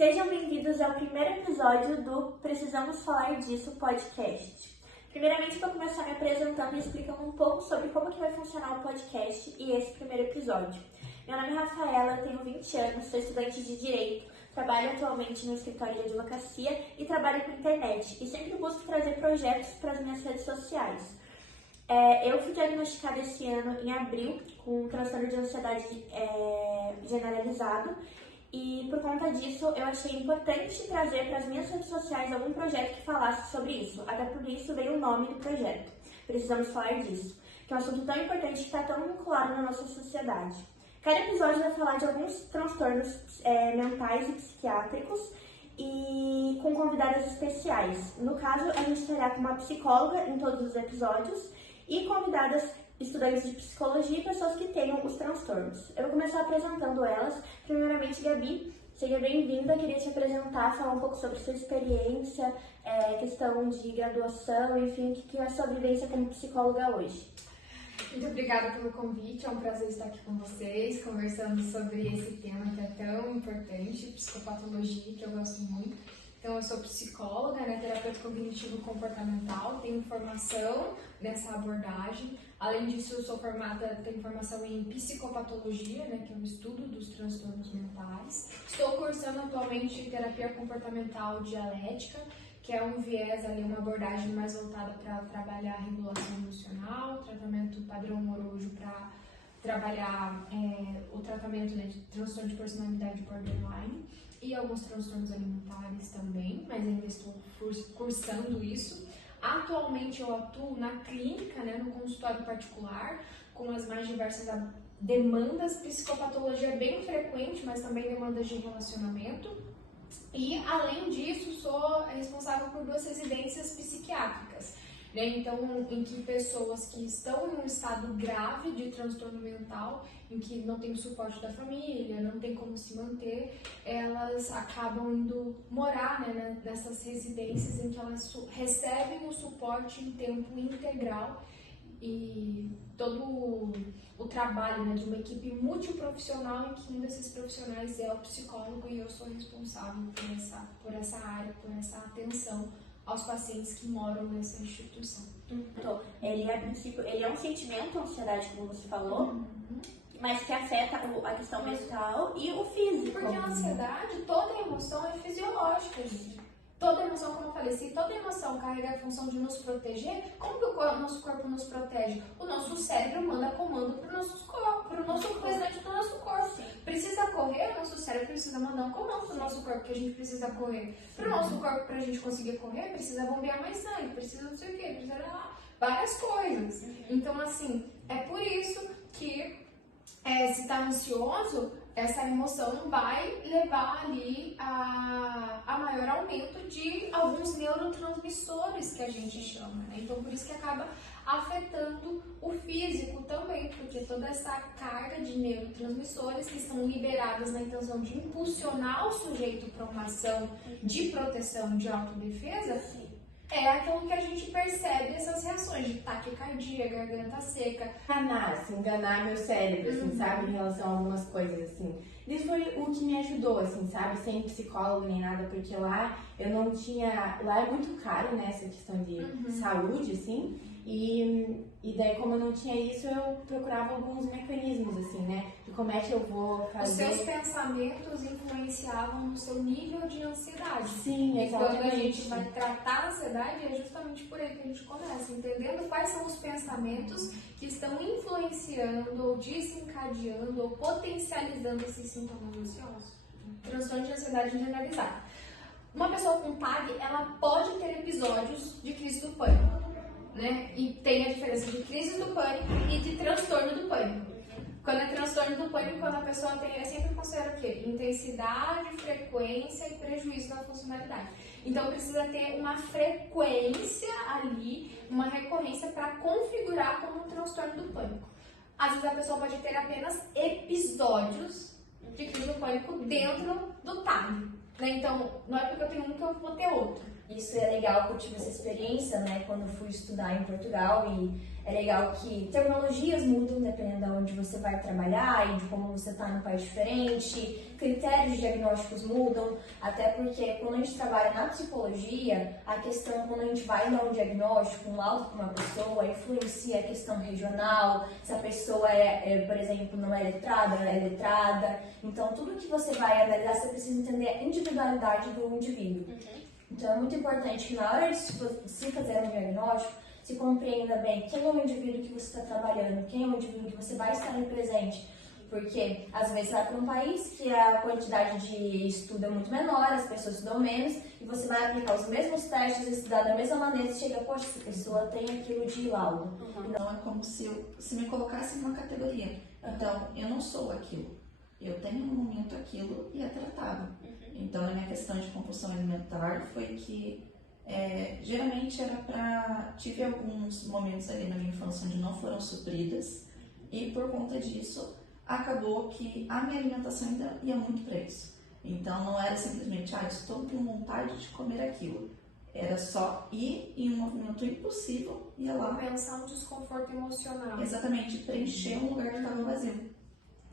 Sejam bem-vindos ao primeiro episódio do Precisamos Falar Disso podcast. Primeiramente, vou começar me apresentando e explicando um pouco sobre como que vai funcionar o podcast e esse primeiro episódio. Meu nome é Rafaela, eu tenho 20 anos, sou estudante de Direito, trabalho atualmente no escritório de advocacia e trabalho com internet e sempre busco trazer projetos para as minhas redes sociais. Eu fui diagnosticada esse ano, em abril, com um transtorno de ansiedade generalizado e, por conta disso, eu achei importante trazer para as minhas redes sociais algum projeto que falasse sobre isso. Até por isso veio o nome do projeto. Precisamos falar disso, que é um assunto tão importante que está tão vinculado na nossa sociedade. Cada episódio vai falar de alguns transtornos mentais e psiquiátricos e com convidadas especiais. No caso, a gente terá com uma psicóloga em todos os episódios e convidadas estudantes de psicologia e pessoas que tenham os transtornos. Eu vou começar apresentando elas. Primeiramente, Gabi, seja bem-vinda. Queria te apresentar, falar um pouco sobre sua experiência, questão de graduação, enfim, o que é a sua vivência como psicóloga hoje. Muito obrigada pelo convite, é um prazer estar aqui com vocês, conversando sobre esse tema que é tão importante, psicopatologia, que eu gosto muito. Então, eu sou psicóloga, terapeuta cognitivo-comportamental, tenho formação nessa abordagem. Além disso, eu sou tenho formação em psicopatologia, que é o estudo dos transtornos mentais. Estou cursando atualmente terapia comportamental dialética, que é um viés ali, uma abordagem mais voltada para trabalhar a regulação emocional, tratamento padrão moroso para trabalhar o tratamento de transtorno de personalidade borderline e alguns transtornos alimentares também, mas ainda estou cursando isso. Atualmente eu atuo na clínica, no consultório particular, com as mais diversas demandas. Psicopatologia é bem frequente, mas também demandas de relacionamento. E, além disso, sou responsável por 2 residências psiquiátricas, Então, em que pessoas que estão em um estado grave de transtorno mental, em que não tem o suporte da família, não tem como se manter, elas acabam indo morar nessas residências em que elas recebem o suporte em tempo integral e todo o trabalho de uma equipe multiprofissional em que um desses profissionais é o psicólogo e eu sou responsável por essa área, por essa atenção aos pacientes que moram nessa instituição. Então, ele é um sentimento, a ansiedade, como você falou, mas que afeta a questão mental e o físico. Porque a ansiedade, toda emoção é fisiológica, gente. Toda emoção, como eu falei, se toda emoção carrega a função de nos proteger, como que o nosso corpo nos protege? O nosso cérebro manda comando para o nosso corpo, para o nosso restante do nosso corpo. Sim. Precisa correr, o nosso cérebro precisa mandar um comando para o nosso corpo que a gente precisa correr. Para o nosso corpo, para a gente conseguir correr, precisa bombear mais sangue, precisa não sei o quê, precisa várias coisas. Então, assim, é por isso que se está ansioso, essa emoção vai levar ali a maior aumento de alguns neurotransmissores que a gente chama, Então, por isso que acaba afetando o físico também, porque toda essa carga de neurotransmissores que estão liberadas na intenção de impulsionar o sujeito para uma ação de proteção, de autodefesa, é aquilo que a gente percebe essas reações de taquicardia, garganta seca. Enganar meu cérebro, sabe, em relação a algumas coisas, Isso foi o que me ajudou, sabe, sem psicólogo nem nada, porque lá eu não tinha, lá é muito caro, essa questão de saúde, e daí como eu não tinha isso, eu procurava alguns mecanismos, de como é que eu vou fazer. Os seus pensamentos influenciavam no seu nível de ansiedade. Sim, exatamente. Quando a gente vai tratar a ansiedade, é justamente por aí que a gente começa, entendendo quais são os pensamentos que estão influenciando, ou desencadeando, ou potencializando esses sintomas ansiosos. Transtorno de ansiedade generalizada. Uma pessoa com TAG, ela pode ter episódios de crise do pânico. E tem a diferença de crise do pânico e de transtorno do pânico. Quando é transtorno do pânico, quando a pessoa tem, eu sempre considero o quê? Intensidade, frequência e prejuízo da funcionalidade. Então precisa ter uma frequência ali, uma recorrência para configurar como um transtorno do pânico. Às vezes a pessoa pode ter apenas episódios de crise do pânico dentro do TAG. Então não é porque eu tenho um que eu vou ter outro. Isso é legal porque eu tive essa experiência, né, quando eu fui estudar em Portugal, e é legal que tecnologias mudam dependendo de onde você vai trabalhar e de como você está num país diferente, critérios diagnósticos mudam, até porque quando a gente trabalha na psicologia, a questão é quando a gente vai dar um diagnóstico, um laudo para uma pessoa, influencia a questão regional, se a pessoa por exemplo, não é letrada, ela é letrada. Então, tudo que você vai analisar, você precisa entender a individualidade do indivíduo. Então, é muito importante que na hora de se fazer um diagnóstico, se compreenda bem quem é o indivíduo que você está trabalhando, quem é o indivíduo que você vai estar ali presente. Porque, às vezes, você vai para um país que a quantidade de estudo é muito menor, as pessoas estudam menos, e você vai aplicar os mesmos testes, estudar da mesma maneira, e chega, poxa, essa pessoa tem aquilo de laudo. Então, é como se me colocasse em uma categoria. Então, eu não sou aquilo. Eu tenho no momento aquilo e é tratado. Então, a minha questão de compulsão alimentar foi que geralmente tive alguns momentos ali na minha infância onde não foram supridas, e por conta disso acabou que a minha alimentação ainda ia muito para isso. Então não era simplesmente, estou com vontade de comer aquilo. Era só ir em um movimento impulsivo, ia lá. Compensar um desconforto emocional. Exatamente, preencher um lugar que estava vazio.